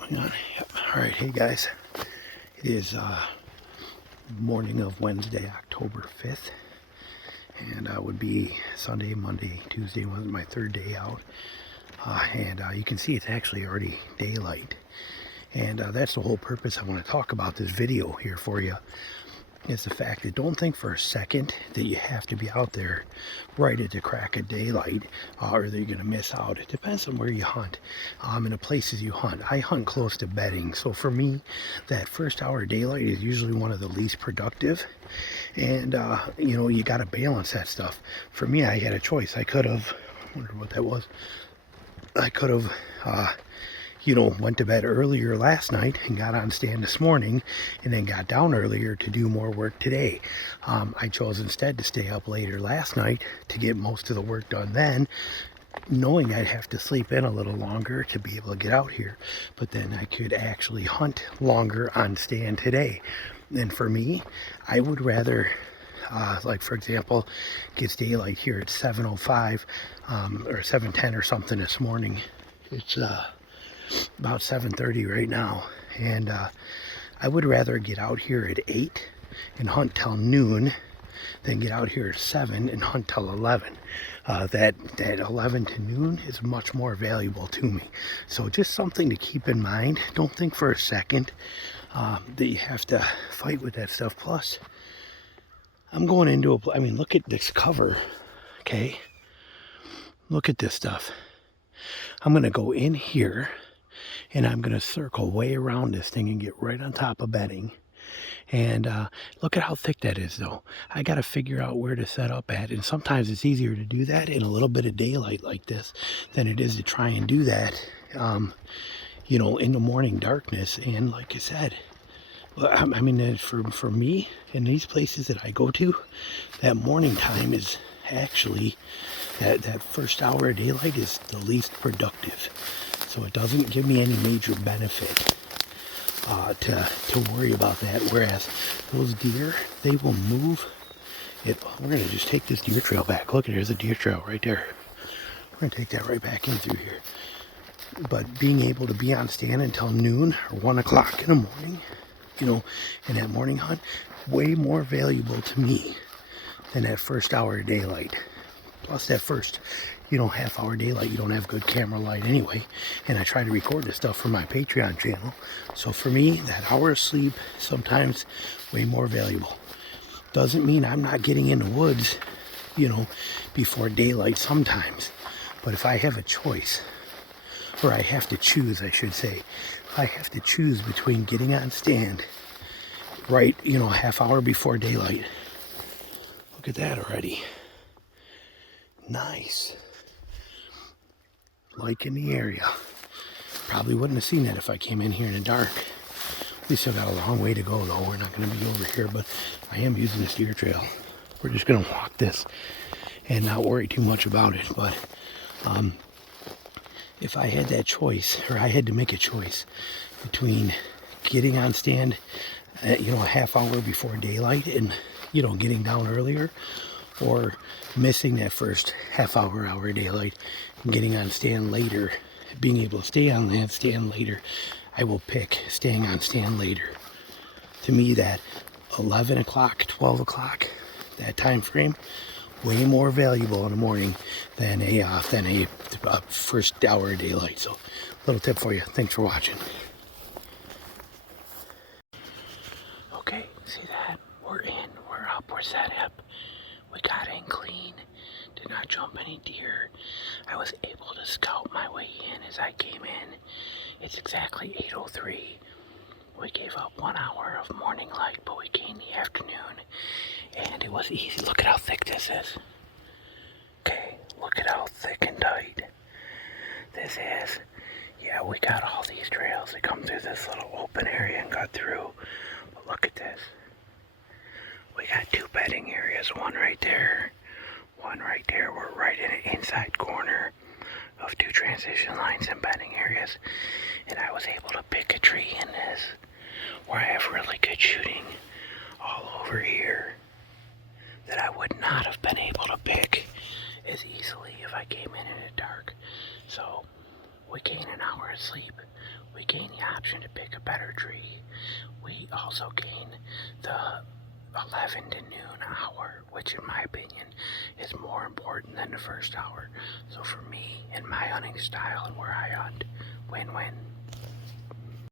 Hang on. Yep. All right, hey guys. It is morning of Wednesday, October 5th, and would be Sunday, Monday, Tuesday was my third day out, and you can see it's actually already daylight, and that's the whole purpose. I want to talk about this video here for you. Is the fact that don't think for a second that you have to be out there right at the crack of daylight or that you're going to miss out. It depends on where you hunt and the places you hunt. I hunt close to bedding, so for me that first hour of daylight is usually one of the least productive, and you know, you got to balance that stuff. For me, I had a choice. I could have, I wonder what that was, I could have you know, went to bed earlier last night and got on stand this morning and then got down earlier to do more work today. I chose instead to stay up later last night to get most of the work done then, knowing I'd have to sleep in a little longer to be able to get out here, but then I could actually hunt longer on stand today. And for me, I would rather like for example, gets daylight here at 7:05 or 7:10 or something this morning. It's about 7:30 right now, and I would rather get out here at 8 and hunt till noon than get out here at 7 and hunt till 11. That 11 to noon is much more valuable to me. So just something to keep in mind. Don't think for a second that you have to fight with that stuff. Plus, I'm going into I mean, look at this cover, okay? Look at this stuff. I'm going to go in here and I'm going to circle way around this thing and get right on top of bedding. And look at how thick that is, though. I got to figure out where to set up at. And sometimes it's easier to do that in a little bit of daylight like this than it is to try and do that, you know, in the morning darkness. And like I said, I mean, for me, in these places that I go to, that morning time is actually, that first hour of daylight is the least productive. So it doesn't give me any major benefit to worry about that. Whereas those deer, they will move. We're going to just take this deer trail back. Look, there's a deer trail right there. We're going to take that right back in through here. But being able to be on stand until noon or 1 o'clock in the morning, you know, in that morning hunt, way more valuable to me than that first hour of daylight. Plus that first, you know, half hour daylight, you don't have good camera light anyway. And I try to record this stuff for my Patreon channel. So for me, that hour of sleep, sometimes way more valuable. Doesn't mean I'm not getting in the woods, you know, before daylight sometimes. But if I have a choice, or I have to choose, I should say, if I have to choose between getting on stand right, you know, a half hour before daylight. Look at that already. Nice. Like in the area. Probably wouldn't have seen that if I came in here in the dark. We still got a long way to go though. We're not going to be over here, but I am using this deer trail. We're just going to walk this and not worry too much about it. But if I had that choice, or I had to make a choice between getting on stand you know, a half hour before daylight and, you know, getting down earlier, or missing that first half hour of daylight and getting on stand later, being able to stay on land stand later, I will pick staying on stand later. To me, that 11 o'clock, 12 o'clock, that time frame, way more valuable in the morning than a first hour of daylight. So, little tip for you. Thanks for watching. Okay, see that? We're in, we're up, we're set up. We got in clean, did not jump any deer. I was able to scout my way in as I came in. It's exactly 8:03. We gave up 1 hour of morning light, but we gained the afternoon, and it was easy. Look at how thick this is. Okay, look at how thick and tight this is. Yeah, we got all these trails that come through this little open area and got through, but look at this. We got two bedding areas, one right there, one right there. We're right in an inside corner of two transition lines and bedding areas. And I was able to pick a tree in this where I have really good shooting all over here that I would not have been able to pick as easily if I came in the dark. So we gain an hour of sleep. We we gain the option to pick a better tree. We also gain the 11 to noon hour, which in my opinion is more important than the first hour. So for me and my hunting style and where I hunt, win-win.